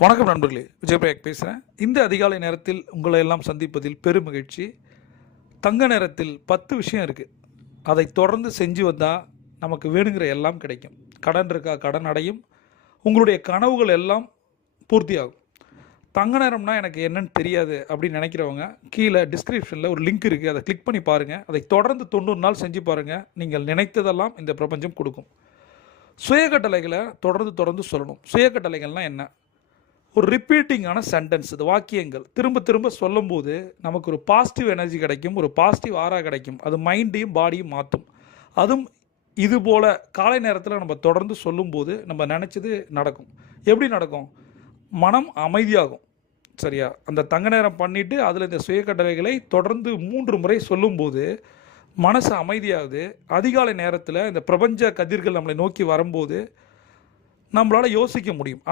வணக்கம் நண்பர்களே, விஜயபிரயாக் பேசுகிறேன். இந்த அதிகாலை நேரத்தில் உங்களை எல்லாம் சந்திப்பதில் பெரும் மகிழ்ச்சி. தங்க நேரத்தில் 10 விஷயம் இருக்குது. அதை தொடர்ந்து செஞ்சு வந்தால் நமக்கு வேணுங்கிற எல்லாம் கிடைக்கும். கடன் இருக்கா, கடன் அடையும். உங்களுடைய கனவுகள் எல்லாம் பூர்த்தியாகும். தங்க நேரம்னா எனக்கு என்னன்னு தெரியாது அப்படின்னு நினைக்கிறவங்க, கீழே டிஸ்கிரிப்ஷனில் ஒரு லிங்க் இருக்குது, அதை கிளிக் பண்ணி பாருங்கள். அதை தொடர்ந்து 90 நாள் செஞ்சு பாருங்கள். நீங்கள் நினைத்ததெல்லாம் இந்த பிரபஞ்சம் கொடுக்கும். சுயக்கட்டளைகளை தொடர்ந்து சொல்லணும். சுயக்கட்டளைகள்னால் என்ன? ஒரு ரிப்பீட்டிங்கான சென்டென்ஸ், இது வாக்கியங்கள் திரும்ப திரும்ப சொல்லும்போது நமக்கு ஒரு பாசிட்டிவ் எனர்ஜி கிடைக்கும், ஒரு பாசிட்டிவ் ஆரா கிடைக்கும். அது மைண்டையும் பாடியும் மாற்றும். அதுவும் இதுபோல் காலை நேரத்தில் நம்ம தொடர்ந்து சொல்லும்போது நம்ம நினச்சது நடக்கும். எப்படி நடக்கும்? மனம் அமைதியாகும். சரியா? அந்த தங்க நேரம் பண்ணிவிட்டு அதில் இந்த சுயக்கட்டளைகளை தொடர்ந்து 3 முறை சொல்லும்போது மனசு அமைதியாகுது. அதிகாலை நேரத்தில் இந்த பிரபஞ்ச கதிர்கள் நம்மளை நோக்கி வரும்போது நம்மளால் யோசிக்க முடியும்.